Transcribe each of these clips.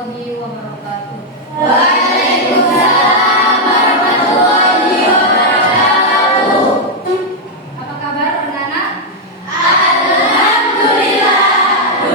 warahmatullahi wabarakatuh. Waalaikumsalam warahmatullahi wabarakatuh. Apa kabar anak-anak? Alhamdulillah,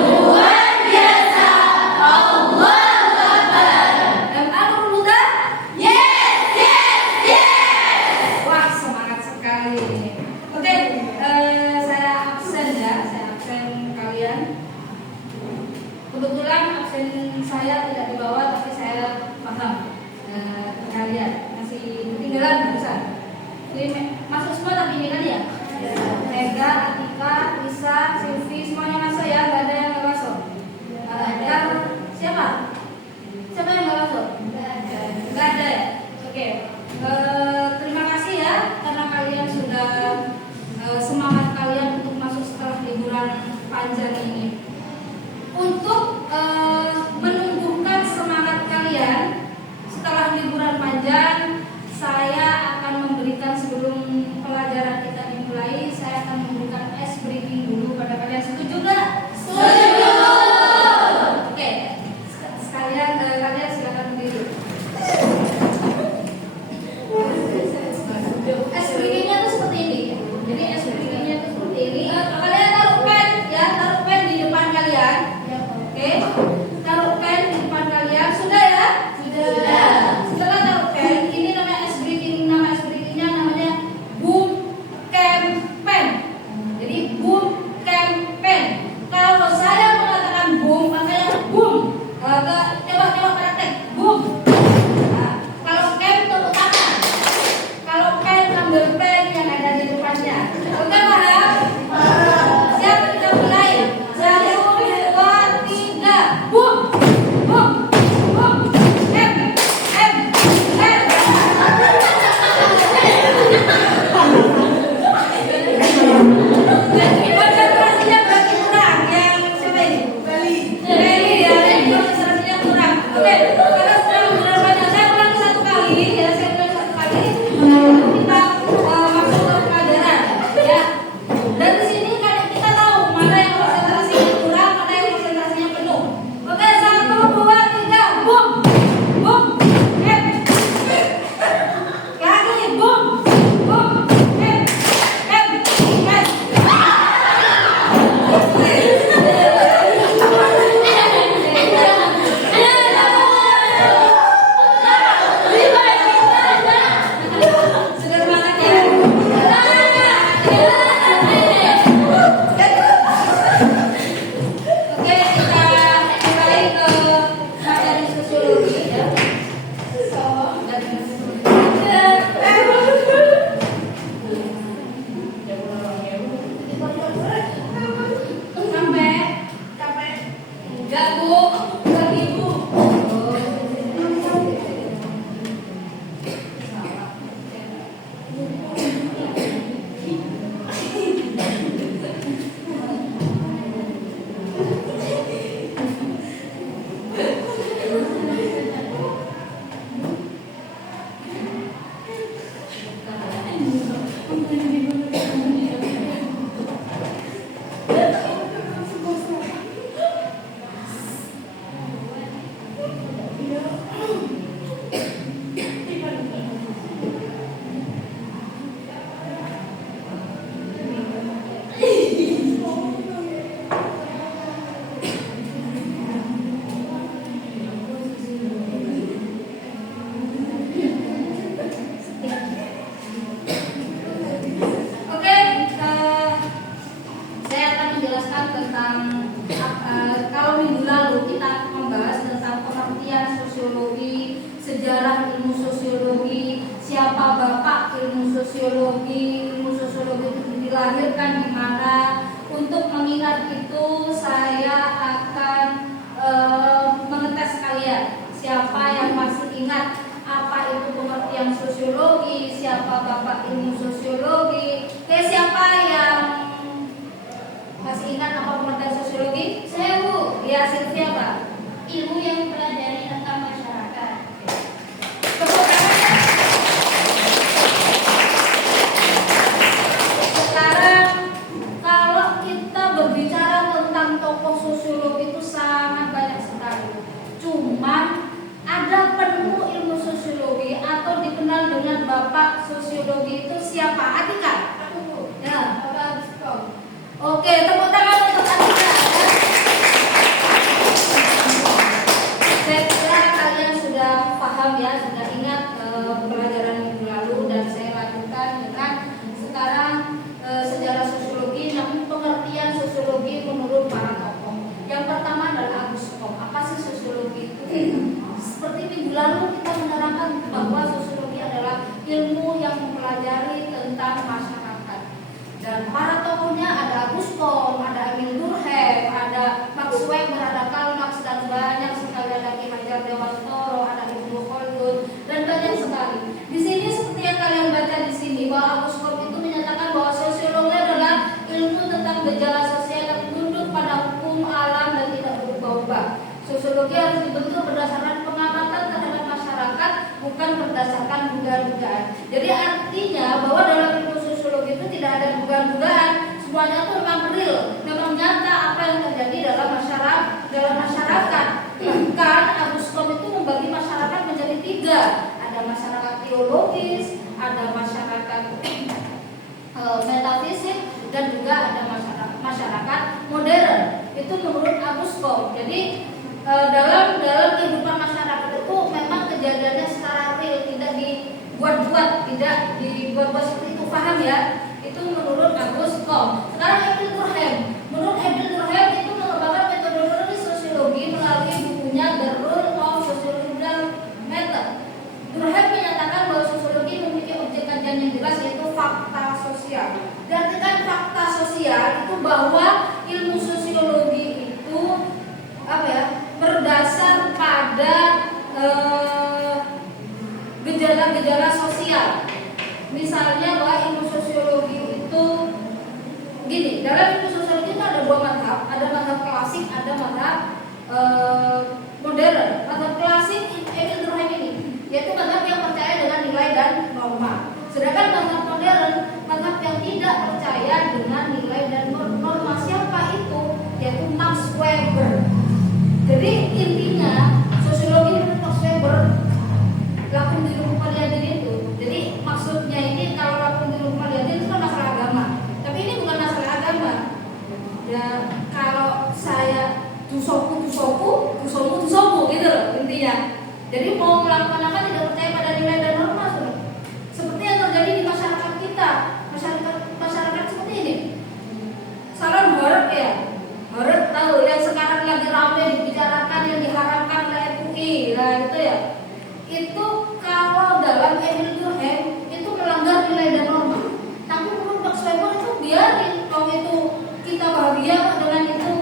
luar biasa. Allahu Akbar. Dan apa muda? Yes, yes, yes. Wah, semangat sekali. Oke, saya absen ya, saya absen kalian. Kebetulan absen saya tidak dibawa, tapi saya paham kalian masih ketinggalan barusan. Jadi masuk semua tapi ini kan ya? Mega, Atika, Lisa, Silvi, semuanya masuk ya, nggak ada yang nggak masuk. Ada siapa? Siapa yang nggak masuk? Nggak ada ya? Oke. Terima kasih ya karena kalian sudah semangat kalian untuk masuk setelah liburan panjang ini. Untuk menumbuhkan semangat kalian setelah liburan panjang, saya akan memberikan sebelum pelajaran kita dimulai, saya akan memberikan ice breaking dulu pada kalian. Setuju nggak? Setuju. Oke. Sekalian kalian silakan berdiri. Es breakingnya tuh seperti ini. Jadi es breakingnya tuh seperti ini. Kalian taruh pen ya, taruh pen di depan kalian. Oke. Taruh pen di depan kalian. Sudah ya? Sudah. Setelah taruh pen, ini namanya es breaking. Nama es breakingnya namanya boom campaign. Jadi boom campaign. Kalau saya mengatakan boom, makanya boom. Coba praktek boom. Nah, kalau camp tepuk tangan. Kalau pen ambil pen yang ada di depannya. Oke, paham? Siap, kita mulai. 1, 2, 3. Boom. Boom. Boom. M. M. M. Konsentrasinya berarti kurang. Yang siapa ini? Beli ya. Ini konsentrasinya kurang. Oke, karena sudah benar banyak. Saya ulangi satu kali ya. Saya ulangi satu kali. Kita masuk ke pelajaran ya. Dan di sini kan kita tahu mana yang konsentrasinya kurang, mana yang konsentrasinya penuh. Oke, 1, 2, 3. Boom. Boom. M. Lagi boom. Boom. M. M. M. Sudah semangat ya? Oke, kita kembali ke materi sosiologi ya. Sampai enggak Bu, enggak Ibu. Oke, saya akan menjelaskan tentang kalau minggu lalu kita membahas tentang pengertian sosiologi, sejarah ilmu sosiologi, siapa bapak ilmu sosiologi itu dilahirkan di mana. Untuk mengingat itu, saya akan mengetes kalian. Siapa yang masih ingat apa itu pengertian sosiologi, siapa bapak ilmu sosiologi? Oke, siapa yang masih ingat apa pengertian sosiologi? Saya Bu, Ya, Silvia Pak. ilmu yang mempelajari tentang masyarakat. Tepuk tangan. Sekarang kalau kita berbicara tentang tokoh sosiologi itu sangat banyak sekali. Cuma Bapak sosiologi itu siapa? Atika? Aku. Ya. Bapak Abiskom. Oke, tepuk tangan untuk Atika. Saya kira kalian sudah paham ya, sudah ingat pelajaran minggu lalu, dan saya lanjutkan dengan sekarang sejarah sosiologi, namun pengertian sosiologi menurut para tokoh. Yang pertama adalah Aguskom. Apa sih sosiologi itu? Seperti minggu lalu kita menerangkan bahwa sosiologi adalah ilmu yang mempelajari tentang masyarakat. Dan para tokohnya ada Aguskom, ada Emil Durkheim, ada Max Weber, ada Karl Marx, dan banyak sekali, ada Ki Hajar Dewantara, ada Ibnu Khaldun, dan banyak sekali. Di sini seperti yang kalian baca di sini bahwa Aguskom itu menyatakan bahwa sosiologi adalah ilmu tentang gejala sosial yang tunduk pada hukum alam dan tidak berubah-ubah. Sosiologi harus dibentuk berdasarkan pengamatan terhadap masyarakat, bukan berdasarkan dugaan-dugaan. Jadi artinya bahwa dalam ilmu sosiologi itu tidak ada dugaan-dugaan, semuanya itu memang real, memang nyata apa yang terjadi dalam masyarakat. Bahkan Aguskom itu membagi masyarakat menjadi 3. Ada masyarakat teologis, ada masyarakat metafisik, dan juga ada masyarakat modern. Itu menurut Aguskom. Jadi dalam kehidupan masyarakat itu memang kejadiannya secara real, tidak dibuat-buat, tidak dibuat-buat seperti itu, paham ya? Itu menurut Aguskom. Sekarang Emil Durkheim. Menurut Emil Durkheim itu mengembangkan metodologi sosiologi melalui bukunya The Rule of Sociological Method. Durkheim menyatakan bahwa sosiologi memiliki objek kajian yang jelas, yaitu fakta sosial. Diartikan fakta sosial itu bahwa ilmu sosiologi itu berdasar pada gejala-gejala sosial. Misalnya bahwa ilmu sosiologi itu gini, dalam ilmu sosiologi itu ada 2 mazhab, ada mazhab klasik, ada mazhab modern. Mazhab klasik Emil Durkheim ini, yaitu mazhab yang percaya dengan nilai dan norma. Sedangkan mazhab modern, mazhab yang tidak percaya dengan nilai dan norma. Siapa itu? Yaitu Max Weber. Jadi intinya sosiologi menurut Max Weber, lakum dilum paliyadin itu. Jadi maksudnya ini kalau lakum dilum paliyadin itu kan masalah agama. Tapi ini bukan masalah agama. Ya kalau saya tusoku gitu loh intinya. Jadi mau melakukan apa tidak percaya pada nilai dan norma. Seperti yang terjadi di masyarakat kita. Masyarakat seperti ini. Salam horor ya. Horor tahu yang sekarang lagi ramai dibicarakan, yang diharapkan oleh MUI, nah itu ya. Itu kalau dalam Emil Durkheim itu melanggar nilai dan norma. Tapi menurut Max Weber itu biarin, kalau itu kita bahagia dengan itu.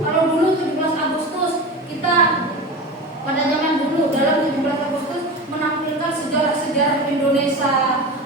Kalau dulu 17 Agustus kita pada zaman dulu dalam 17 Agustus menampilkan sejarah-sejarah Indonesia,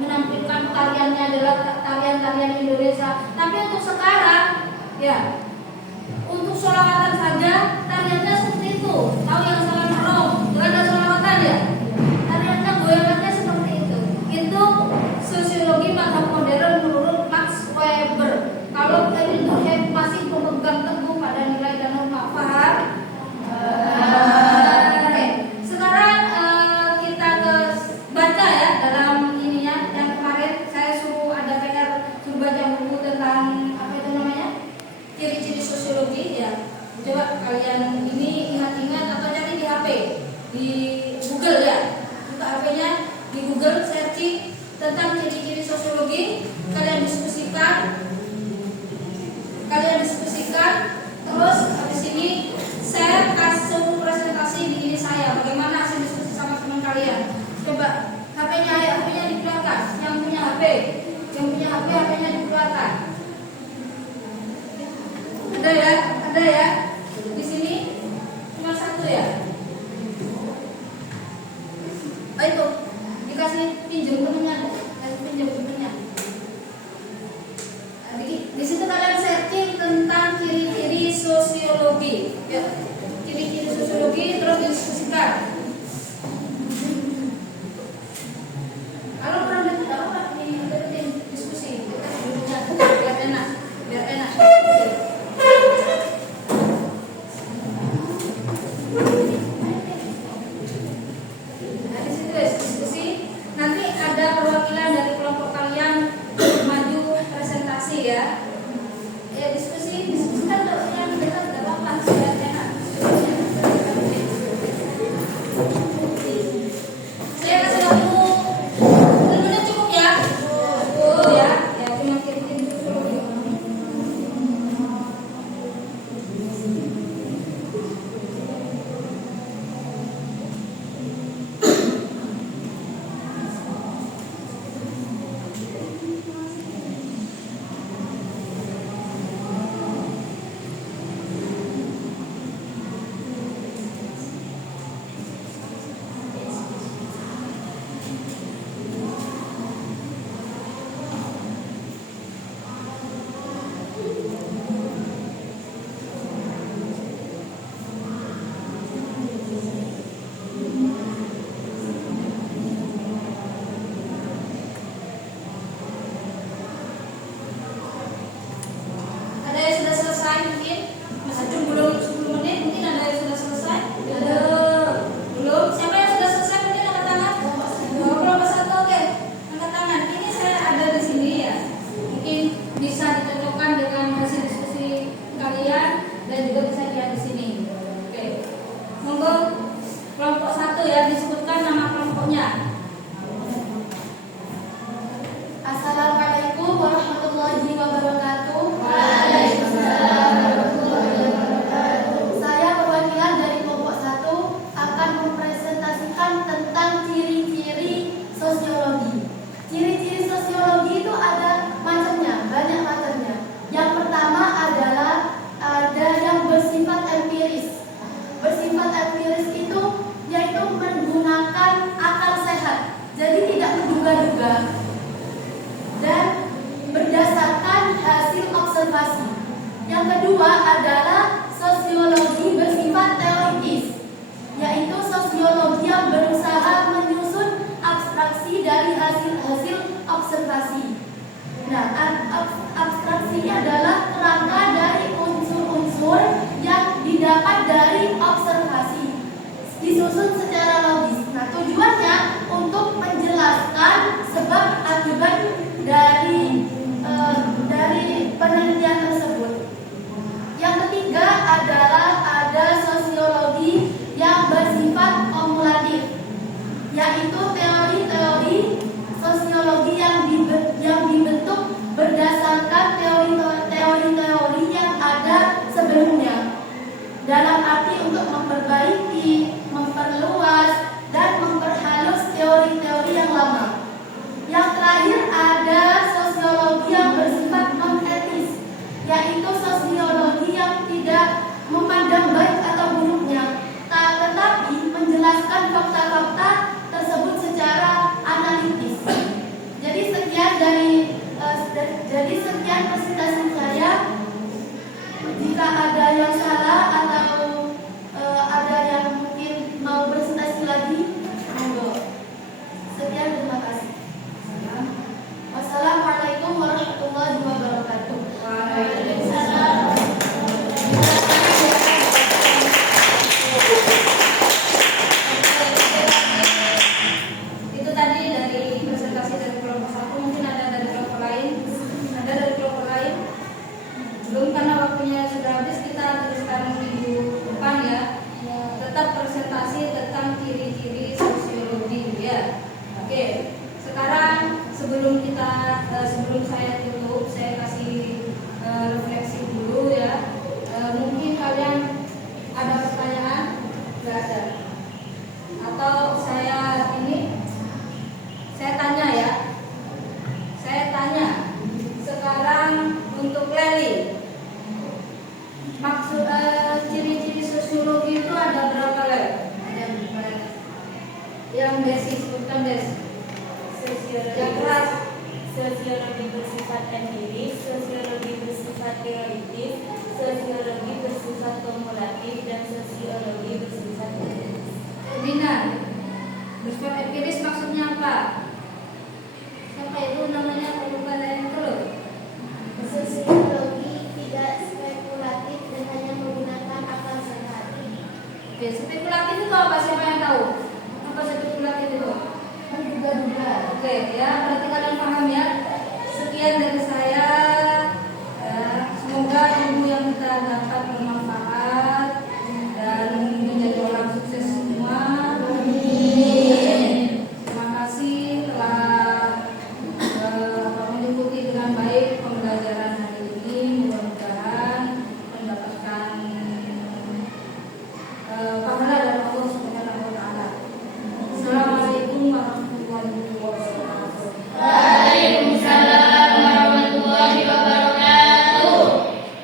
menampilkan tariannya adalah tarian-tarian Indonesia. Tapi untuk sekarang ya, untuk sholawatan saja tariannya seperti itu. Tahu yang salam haram, nggak ada sholawatan ya? Tariannya goyangannya seperti itu. Itu sosiologi mazhab modern menurut Max Weber. Kalau Emil Durkheim masih memegang teguh pada nilai dan norma, paham? Oke. Sekarang kita baca ya dalam ininya yang kemarin saya suruh ada PR, suruh baca buku tentang apa itu namanya? Ciri-ciri sosiologi ya. Coba kalian ini ingat-ingat atau cari di HP, di Google ya. Buka HP-nya di Google, searching tentang ciri-ciri sosiologi, kalian diskusikan. Terus habis ini saya kasih presentasi di ini saya bagaimana hasil diskusi sama teman kalian. Coba HP-nya dikeluarkan. Yang punya HP-nya dikeluarkan. Ada ya. Di sini cuma 1 ya. Oh itu dikasih pinjam temennya. Di situ kalian searching tentang ciri-ciri sosiologi. Ya, ciri-ciri sosiologi terus didiskusikan. Kalau pernah tidak apa di diskusi, kita duduknya biar enak. Nah, di situ diskusi. Nanti ada juga dan berdasarkan hasil observasi. Yang kedua adalah sosiologi bersifat teoritis, yaitu sosiologi yang berusaha menyusun abstraksi dari hasil-hasil observasi. Nah, abstraksinya adalah kerangka dari unsur-unsur yang didapat dari observasi, disusun secara logis. Nah, tujuannya untuk menjelaskan sebab akibat dari penelitian tersebut. Yang ketiga adalah ada sosiologi yang bersifat kumulatif, yaitu teori-teori sosiologi yang dibentuk berdasarkan teori-teori yang ada sebelumnya, dalam arti untuk memperbaiki, memperluas, dan memperhalus teori-teori yang lama. Yang terakhir ada sosiologi yang bersifat non-etis, yaitu sosiologi yang tidak memandang baik atau buruknya, tetapi menjelaskan fakta-fakta tersebut secara analitis. Jadi sekian presentasi saya. Jika ada yang salah atau ada yang mungkin mau presentasi lagi, monggo. Sekian, terima kasih. Wassalamualaikum warahmatullahi wabarakatuh. Waalaikumsalam. Itu tadi dari presentasi dari kelompok 1. Mungkin ada dari kelompok lain. Ada dari kelompok lain? Belum, karena waktunya sudah habis. Kita teruskan minggu depan ya. Tetap presentasi tentang ciri-ciri sosiologi ya. Oke. Sekarang sebelum saya tutup, saya kasih refleksi dulu ya. Mungkin kalian ada pertanyaan? Nggak ada. Atau saya tanya ya. Saya tanya. Sekarang untuk Leli, maksud ciri-ciri sosiologi itu ada berapa level? Ada berapa? Yang basic, bukan basic. Yang keras. Sosiologi bersifat empiris, sosiologi bersifat teoritis, sosiologi bersifat kumulatif, dan sosiologi bersifat Bina, bersifat empiris maksudnya apa?